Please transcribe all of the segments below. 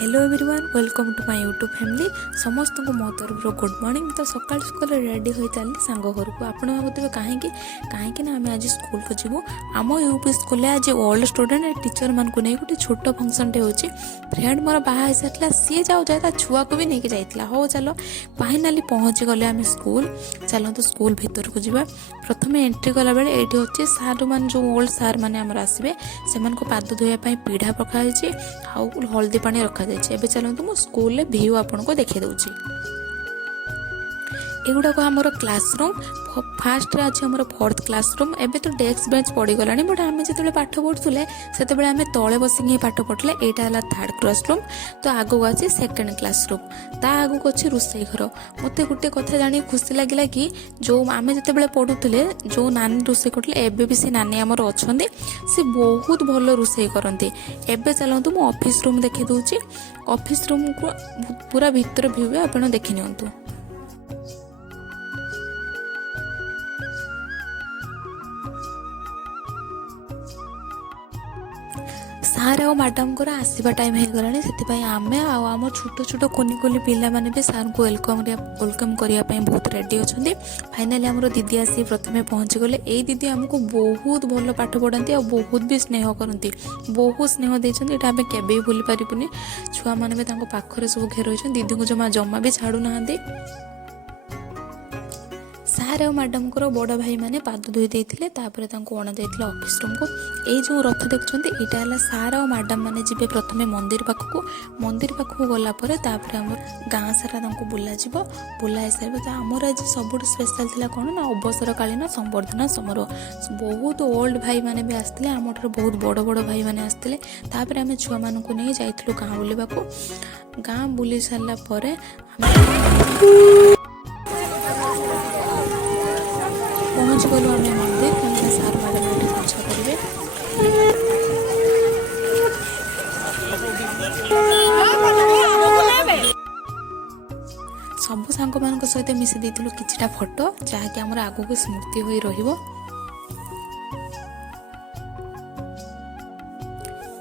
Hello everyone welcome to my YouTube family समस्त को मो तरफ गुड मॉर्निंग। तो सकाल सकाल रेडी हो चली सांग घर को आप भावुवे कहीं आम आज स्कूल को जीवु आम यूपी स्कूल आज ओल्ड स्टूडेंट टीचर मान को नहीं गोटे छोट फंक्शन टे होची फ्रेंड मोर बाहा सारा सी जाऊ जाए छुआ को भी नहीं जाइला हो चलो फाइनाली पहुँची गले आम स्कूल चलो तो स्कूल भीतर को जीवा। प्रथम एंट्री कला बेले ये हूँ सार मान जो ओल्ड सार मैंने आसवे से पाद धोयापाई पीढ़ा पकाई आउ हल्दी पानी रखा एबे चलते मो स्कूल भ्यू आपन को देखे दूची। एगुड़ाक आमर क्लासरूम फास्ट अच्छे आम फोर्थ क्लासरूम एबे तो डेस्क बेंच पड़गला बट आम जो पाठ पढ़ुले से आम तले बसिक पाठ पढ़ले यहाँ थर्ड क्लासरूम। तो आगू अच्छे सेकेंड क्लासरूम ता आगू अच्छे रोसई घर। मत गोटे कथा जानी खुशी लगे कि जो आम जो पढ़ुले जो नानी रोसई करते एबे भी से नानी आमर अच्छा सी बहुत भल रोसई करते। एबे चलतु मु ऑफिस रूम देखे दूची। ऑफिस रूम को पूरा भीतर भ्यू आप देखी नियंतु। सार आ मैडम को आसवा टाइम हो गलानी से आम आम छोट छोट कुनी कुनी पिला माने भी सार को वेलकम करने बहुत रेडी अच्छा। फाइनाली आम दीदी आसी प्रथम पहुँची गले। ये दीदी आमको बहुत भल पाठ पढ़ाती और बहुत भी स्नेह करती बहुत स्नेह देते ये आम के भूली पारूनी। छुआ मैंने भी पाखरे सब घेर दीदी को जमा जमा भी छाड़ू ना। सार और मैडम को बड़ भाई मैंने पाद धोई देते अणा जाइए ऑफिस रूम को। ये जो रथ देखते यहाँ सार और मैडम मैंने जी प्रथम मंदिर पाखक गलापर आम गाँ सारा बुला जीव बुला सारे। तो आमर आज सब स्पेशल थी कौन ना अवसरकालीन संवर्धना समारोह। बहुत ओल्ड भाई मैंने भी आसते आम बहुत बड़ बड़ भाई मैंने आसते आम छुआ मान को नहीं जाइलु गाँ बुलवाक। गाँ बुली सारापर पहुँच गलु आम मंदिर कहीं सार मैडम पूछा करेंगे। सब सांग मान सहित मिसी देलु किछिटा फोटो जहाँकि आम आगू को स्मृति हो रही।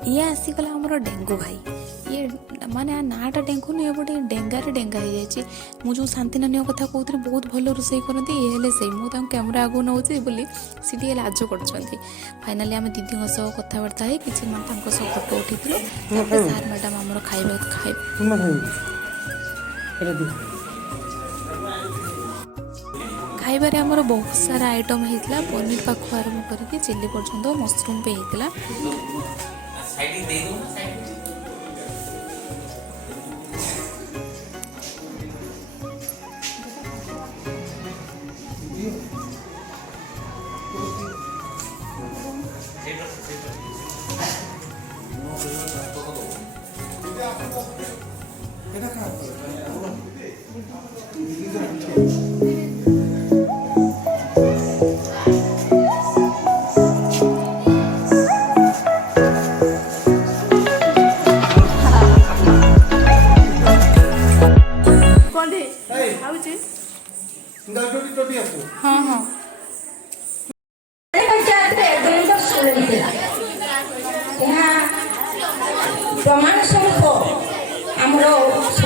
ये आसीगला आमर डेंगू भाई ये माने नाटा डेंगू नहीं गोटे डेंगार डेंगा हो जाए। मुझे शांति नानी कथा कहते बहुत भल रोसई करती ये हेले से मुझे कैमेरा आगू नौ बोली सी टे लाज कर। फाइनाली आम दीदी कथबार्ता है कि फोटो उठी सार मैडम आम खाइबा खाइबार आमर बहुत सारा आइटम होता पनीर पाखु आरंभ करके चिल्ली पर्यंत मशरूम पे होता। हाँ हाँ प्रमाण स्वरूप आमर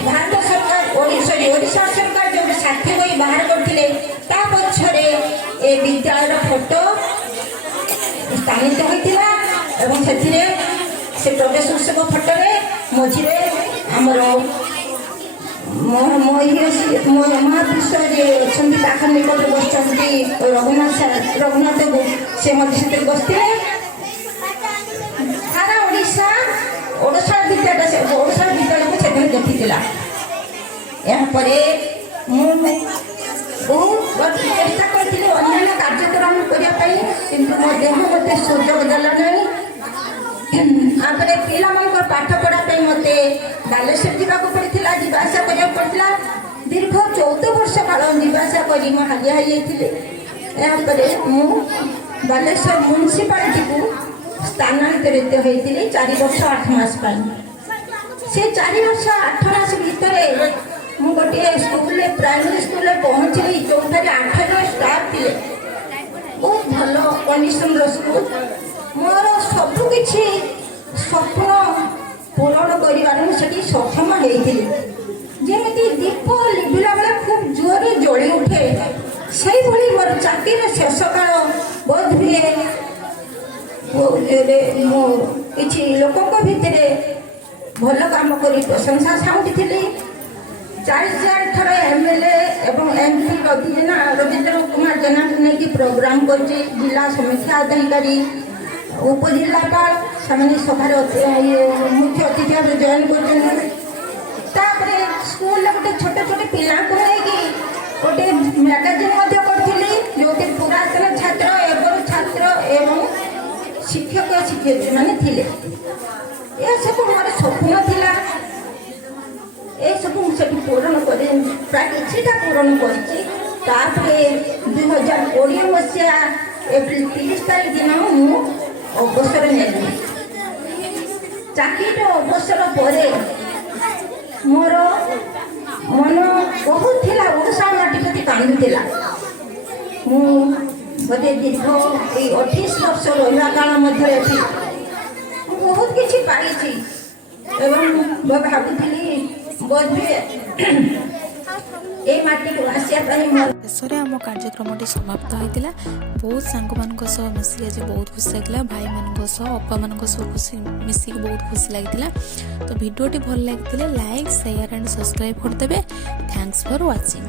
भारत सरकार ओडिशा सरकार जो षाठी बही बाहर करते पछरे ए विद्यालय फोटो स्थानित होता से प्रवेश उत्सव फोटोरे मझे आमर महापुरुष अच्छा निकट बस रघुनाथ से बसते सारा ओडिशा विद्यालय को से देखी यापर बहुत चेष्टा करी अन्य कार्यक्रम करने किंतु मो देह मत सुजोग देला नहीं। आगे पिला पाठ पढ़ाई मत बालेश्वर जावाक पड़ा जावासा पड़ा दीर्घ 14 वर्ष काल जावासा कर हालिया हो बालेश्वर म्यूनिसिपालिटी को स्थानांतरित होती 4 वर्ष 8 मास से 4 वर्ष 8 मास भितर मु गोटे स्कूल प्राइमरी स्कूल पहुँचली जो 8 जन स्टाफ थे बहुत भल कंडीशन स्कूल मोर सबकि स्वप्न पूरण कर ହେଇଥିଲି। ଯେମିତି ଦୀପ ଲିଭିଲା ବେଳେ ଖୁବ୍ ଜୋରରେ ଜଳି ଉଠେ, ସେଇଭଳି ମୋର ଚାକିରିର ଶେଷ କାଳ ବୋଧ ହୁଏ ମୁଁ କିଛି ଲୋକଙ୍କ ଭିତରେ ଭଲ କାମ କରି ପ୍ରଶଂସା ସାଉଁଟିଥିଲି। 4 ଥର MLA ଏବଂ MP ରବୀନ୍ଦ୍ର କୁମାର ଜେନାଙ୍କୁ ନେଇକି ପ୍ରୋଗ୍ରାମ କରିଛି। ଜିଲ୍ଲା ସମୀକ୍ଷା ଅଧିକାରୀ, ଉପଜିଲ୍ଲାପାଳ ସେମାନେ ସଭାରେ ମୁଖ୍ୟ ଅତିଥି ଭାବେ ଜଏନ କରିଛନ୍ତି। ତାପରେ ସ୍କୁଲରେ ଗୋଟେ ଛୋଟ ଛୋଟ ପିଲାଙ୍କୁ ନେଇକି ଗୋଟେ ମ୍ୟାଗାଜିନ୍ ମଧ୍ୟ କରିଥିଲି, ଯେଉଁଠି ପୁରାତନ ଛାତ୍ର, ଏବର ଛାତ୍ର ଏବଂ ଶିକ୍ଷକ ଶିକ୍ଷୟିତ୍ରୀମାନେ ଥିଲେ। ଏସବୁ ମୋର ସ୍ୱପ୍ନ ଥିଲା, ଏସବୁ ମୁଁ ସେଠି ପୂରଣ କରି ପ୍ରାୟ କିଛିଟା ପୂରଣ କରିଛି। ତାପରେ 2020 ମସିହା ଏପ୍ରିଲ 30 ତାରିଖ ଦିନ ମୁଁ ଅବସର ନେଲି। ଚାକିରିର ଅବସର ପରେ ମୋର ମନ ବହୁତ ଥିଲା, ଓଡ଼ିଶା ମାଟି ପ୍ରତି କାନ୍ଦୁଥିଲା। ମୁଁ ବୋଧେ ଦୀର୍ଘ ଏଇ 28 ବର୍ଷ ରହିବା କାଳ ମଧ୍ୟରେ ଏଠି ମୁଁ ବହୁତ କିଛି ପାଇଛି ଏବଂ ମୁଁ ଭାବୁଥିଲି ବୋଧହୁଏ এই ମାଟିକୁ ଆସିବା ପାଇଁ ମୋର। ଶେଷରେ ଆମ କାର୍ଯ୍ୟକ୍ରମଟି ସମାପ୍ତ ହୋଇଥିଲା। ବହୁତ ସାଙ୍ଗମାନଙ୍କ ସହ ମିଶିକି ଆଜି ବହୁତ ଖୁସି ଲାଗିଲା, ଭାଇମାନଙ୍କ ସହ ଅପାମାନଙ୍କ ସହ ମିଶିକି ବହୁତ ଖୁସି ଲାଗିଥିଲା। ତ ଭିଡ଼ିଓଟି ଭଲ ଲାଗିଥିଲେ ଲାଇକ୍, ସେୟାର ଆଣ୍ଡ ସବସ୍କ୍ରାଇବ୍ କରିଦେବେ। Thanks for watching.